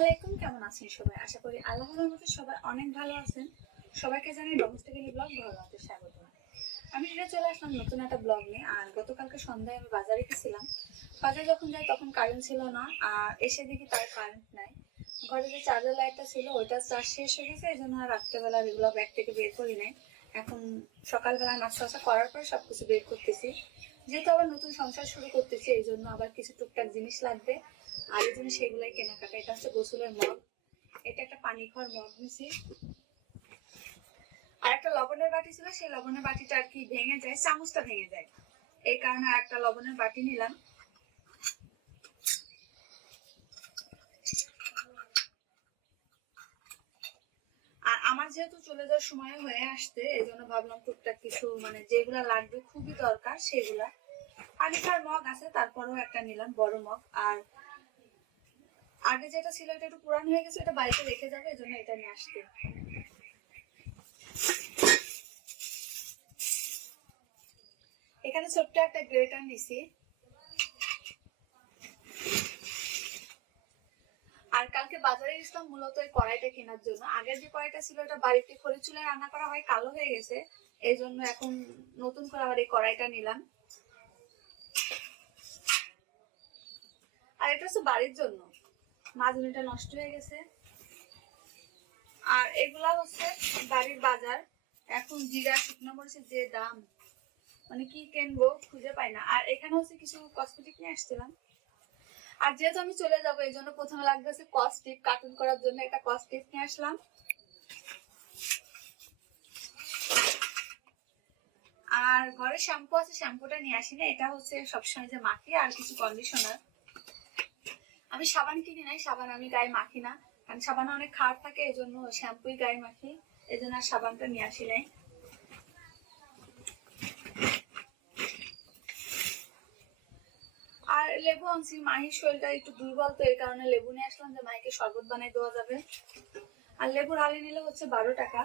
আলাইকুম, কেমন আছেন সবাই? আশা করি আল্লাহর রহমতে সবাই অনেক ভালো আছেন। সবাইকে জানাই ডোমেস্টিক্যালি ব্লগ ঘরোয়াতে স্বাগত। আমি ফিরে চলে আসলাম নতুন একটা ব্লগ নিয়ে। আর গতকালকে সন্ধ্যায় আমি বাজারে গেছিলাম। বাজারে যখন যাই তখন কারেন্ট ছিল না, আর এসে দেখি তার কারেন্ট নাই। ঘরে যে চার্জার লাইটটা ছিল ওইটা চার্জ শেষ হয়ে গেছে, এই জন্য আর রাত্রেবেলা এগুলো ব্যাগ থেকে বের করি নাই। এখন সকালবেলা নাস্তা করার পর সবকিছু বের করতেছি, যেহেতু আবার নতুন সংসার শুরু করতেছি, এই জন্য আবার কিছু টুকটাক জিনিস লাগবে। আর এই জন্য সেগুলাই কেনাকাটা। এটা হচ্ছে গোসলের মগ, এটা একটা পানি খাওয়ার মগ নিছি। আর একটা লবণের বাটি ছিল, সেই লবণের বাটিটা আর কি ভেঙে যায়, চামচটা ভেঙে যায়, এই কারণে আর একটা লবণের বাটি নিলাম। আর আমার যেহেতু চলে যাওয়ার সময় হয়ে আসতে, এই জন্য ভাবলাম টুকটাক কিছু মানে যেগুলা লাগবে খুবই দরকার সেগুলা। পানি খাওয়ার মগ আছে, তারপরেও একটা নিলাম বড় মগ। আর আগে যেটা ছিল এটা একটু পুরান হয়ে গেছে, এটা বাড়িতে রেখে যাবে, এই জন্য এটা নিয়ে আসতে। এখানে ছোট্ট একটা গ্রেটার নিছি। আর কালকে বাজারে গেছিলাম মূলত এই কড়াইটা কেনার জন্য। আগের যে কড়াইটা ছিল ওটা বাড়িতে খড়ি চুলায় রান্না করা হয়, কালো হয়ে গেছে, এই জন্য এখন নতুন করে আবার এই কড়াইটা নিলাম। আর এটা হচ্ছে বাড়ির জন্য, মাজনিটা নষ্ট হয়ে গেছে। আর এগুলা হচ্ছে বাড়ির বাজার। এখন জিরা শুকনো মরিচের যে দাম, মানে কি কিনবো খুঁজে পাই না। আর এখানে হচ্ছে কিছু কসমেটিক নিয়ে আসছিলাম। আর যেহেতু আমি চলে যাবো, এই জন্য প্রথমে লাগতেছে কস্টিপ, কার্টুন করার জন্য একটা কস্টিপ নিয়ে আসলাম। আর ঘরে শ্যাম্পু আছে, শ্যাম্পুটা নিয়ে আসি না, এটা হচ্ছে সবসময় যে মাখি। আর কিছু কন্ডিশনার। আমি সাবান কিনি নাই, সাবান আমি গায়ে মাখি না, কারণ সাবানে অনেক খার থাকে, এই জন্য শ্যাম্পুই গায়ে মাখি, এই জন্য আর সাবানটা নিয়ে আসি নাই। আর লেবু আনছি, মাহির শরীরটা একটু দুর্বল, তো এই কারণে লেবু নিয়ে আসলাম, যে মাইকে শরবত বানিয়ে দেওয়া যাবে। আর লেবুর আলি নিলে হচ্ছে 12 টাকা।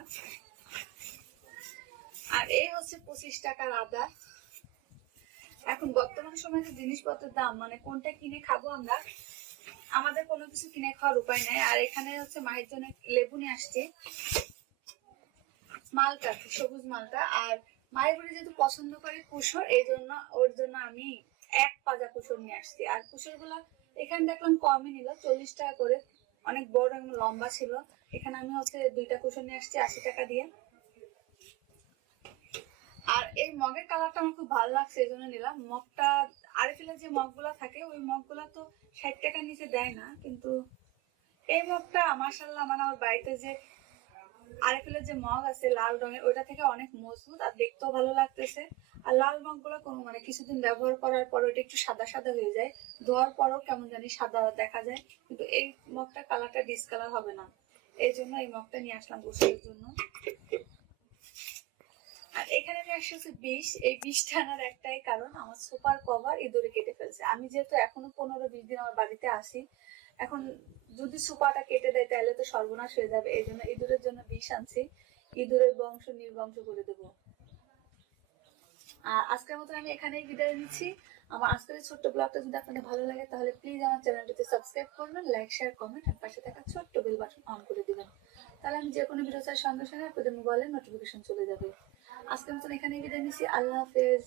আর এই হচ্ছে 25 টাকার আদা। এখন বর্তমান সময়ে যে জিনিসপত্রের দাম, মানে কোনটা কিনে খাবো আমরা, আমাদের কোনো কিছু কিনে খাওয়ার উপায় নাই। আর এখানে হচ্ছে মায়ের জন্য লেবু নিয়ে আসছি, মালটা, সবুজ মালটা। আর মায়ের বলে যেহেতু পছন্দ করে কুসুর, এই জন্য ওর জন্য আমি এক পাজা কুসুর নিয়ে আসছি। আর কুসুর গুলা এখানে দেখলাম কমই নিল, 40 টাকা করে, অনেক বড় এবং লম্বা ছিল। এখানে আমি হচ্ছে 2টা কুসুর নিয়ে আসছি 80 টাকা দিয়ে। আর এই মগের কালারটা আমার খুব ভালো লাগছে, এই জন্য নিলাম মগটা। আরএফএলের যে মগগুলা থাকে, ওই মগগুলা তো 60 টাকার নিচে দেয় না, কিন্তু এই মগটা মাশাআল্লাহ, মানে আমার বাড়িতে যে আরএফএলের যে মগ আছে লাল রঙের, ওইটা থেকে অনেক মজবুত আর দেখতেও ভালো লাগতেছে। আর লাল মগ গুলো কোনো মানে কিছুদিন ব্যবহার করার পর ওইটা একটু সাদা সাদা হয়ে যায়, ধোয়ার পরও কেমন জানি সাদা দেখা যায়, কিন্তু এই মগটা কালারটা ডিসকালার হবে না, এই জন্য এই মগটা নিয়ে আসলাম গোসলের জন্য। আর এখানে আমি আসছি 20, এই 20টা আনার একটাই কারণ, আমার সুপার কভার ইঁদুরে কেটে ফেলছে। আমি যেহেতু এখনো 15-20 দিন আমার বাড়িতে আসি, এখন যদি সুপাটা কেটে দেয় তাহলে তো সর্বনাশ হয়ে যাবে, এই জন্য ইঁদুরের জন্য 20 আনছি, ইঁদুরের বংশ নির্বংশ করে দেবো। আর আজকের মতো আমি এখানেই বিদায় নিচ্ছি। আমার আজকের ছোট্ট ব্লগটা যদি আপনাদের ভালো লাগে, তাহলে প্লিজ আমার চ্যানেলটিতে সাবস্ক্রাইব করবেন, লাইক, শেয়ার, কমেন্ট, আর পাশে থাকা ছোট্ট বেল বাটন অন করে দিবেন। তাহলে আমি যে কোনো ভিডিও চাই সঙ্গে সঙ্গে আপনাদের মোবাইলে নোটিফিকেশন চলে যাবে। আজকের মতন এখানেই বিদায় নিচ্ছি। আল্লাহ হাফেজ।